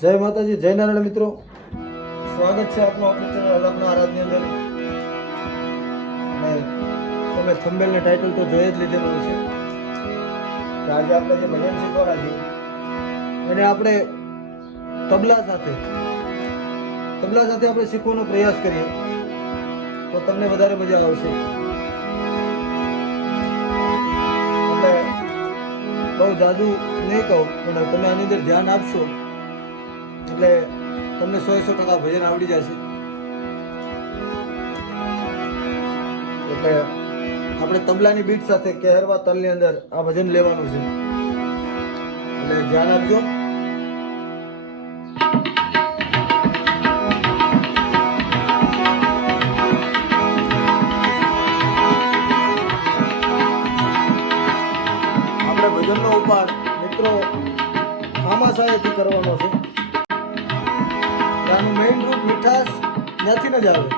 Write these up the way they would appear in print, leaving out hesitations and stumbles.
જય માતાજી, જય નારાયણ મિત્રો, સ્વાગત છે આપનો આપણી ચેનલ અલગના આરાધની અંદર. અને તમે થંબનેલ ને ટાઇટલ તો જોઈ જ લીધેલું છે. આજે આપણે જે ભજન શીખવાના છે એને આપણે તબલા સાથે આપણે શીખવાનો પ્રયાસ કરીએ તો તમને વધારે મજા આવશે. એટલે બહુ જાદુ નહીં કહું, પણ તમે આની અંદર ધ્યાન આપશો એટલે તમને 100% ભજન આવડી જશે. એટલે આપણે તબલાની બીટ સાથે કહેરવા તલની અંદર આ ભજન લેવાનું છે, એટલે ધ્યાન આપજો. આપણે ભજનનો ઉપાડ મિત્રો આમાશાએથી કરવાનો છે. આનું મેઇન રૂપ મીઠાશ ત્યાંથી ન જ આવે.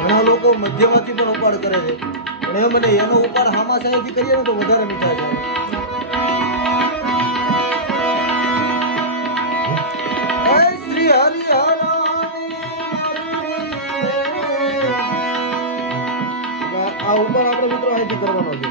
ઘણા લોકો મધ્યમાંથી પણ ઉપાડ કરે છે, પણ એમ મને એનો ઉપાડ હામાશાએથી કરીએ ને તો વધારે મીઠાશ આવે. શ્રી આ ઉપાડ આપણે મિત્રો અહીંથી કરવાનો છે.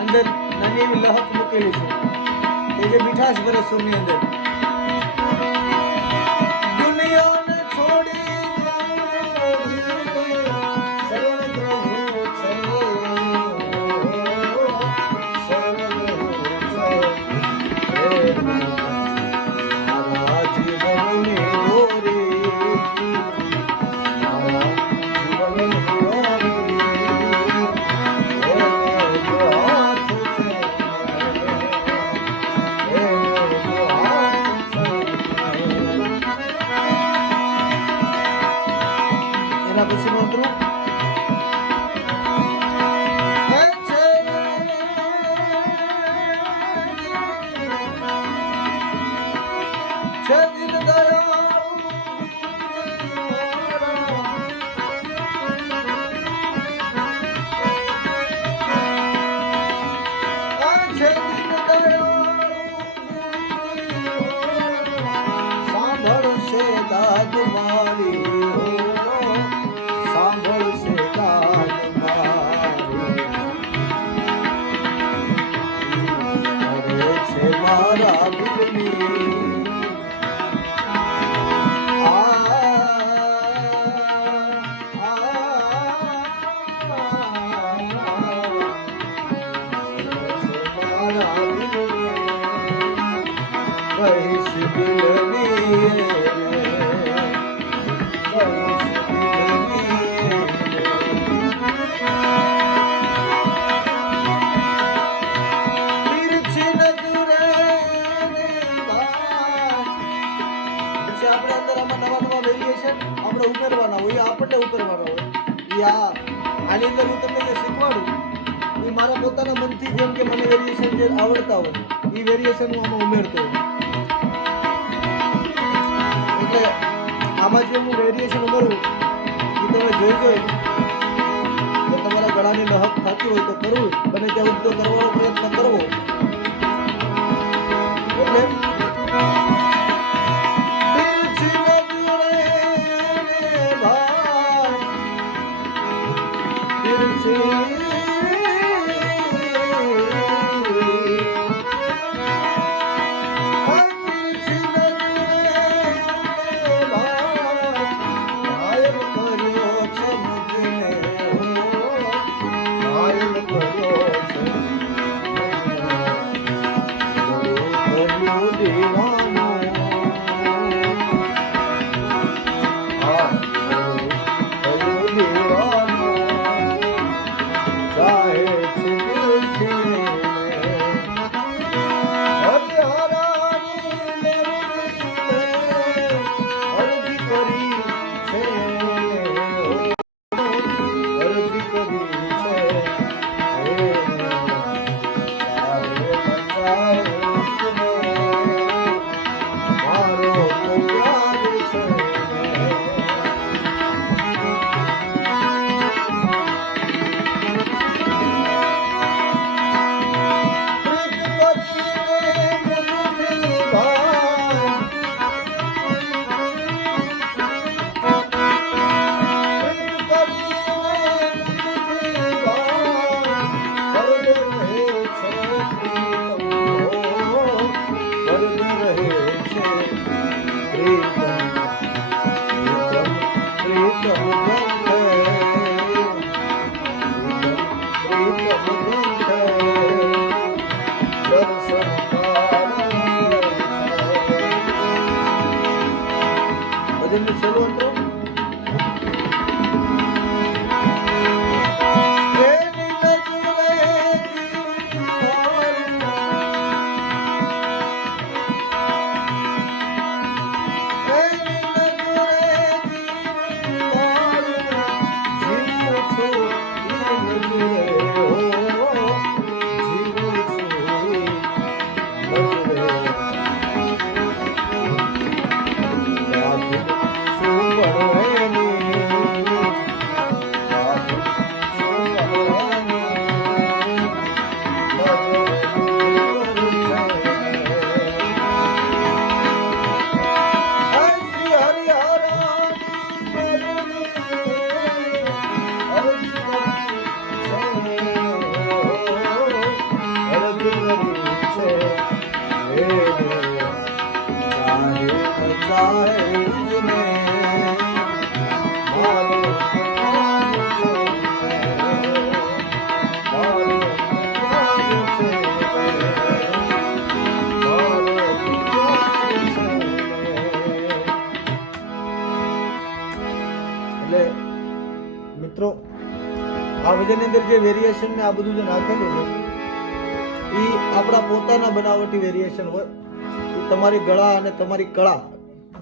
અંદર નાની એવી લહક મૂકેલી છે કે જે મીઠાશ ભરે સુરની અંદર. દુનિયાને છોડી પછી નોંધવું સાંભળશે દાદ મારી, આપણે ઉમેરવાના હોય, આપણને ઉમેરવાના હોય. આની અંદર હું તમને જે શીખવાડું એ મારા પોતાના મનથી, જેમ કે મને વેરિએશન જે આવડતા હોય એ વેરિએશન હું આમાં ઉમેરતો હોય. એટલે આમાં જે હું વેરિએશન ઉમેરું એ તમે જોઈ ભજનનું છેલ્લું અંતરો એટલે મિત્રો આ ભજનની અંદર જે વેરિએશન ને આ બધું જે નાખેલું છે એ આપણા પોતાના બનાવટી વેરિએશન હોય. તમારી ગળા અને તમારી કળા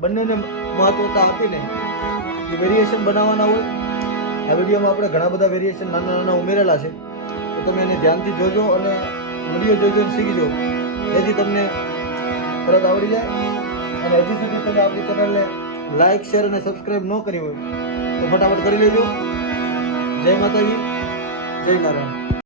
બંનેને મહત્વતા આપીને જે વેરિએશન બનાવવાના હોય. આ વિડીયોમાં આપણે ઘણા બધા વેરિએશન નાના નાના ઉમેરેલા છે, તો તમે એને ધ્યાનથી જોજો અને વિડીયો જોજો અને શીખી જો, જેથી તમને તરત આવડી જાય. અને હજી સુધી તમે આપણી ચેનલને લાઇક, શેર અને સબસ્ક્રાઈબ ન કરી હોય તો ફટાફટ કરી લેજો. જય માતાજી, જય નારાયણ.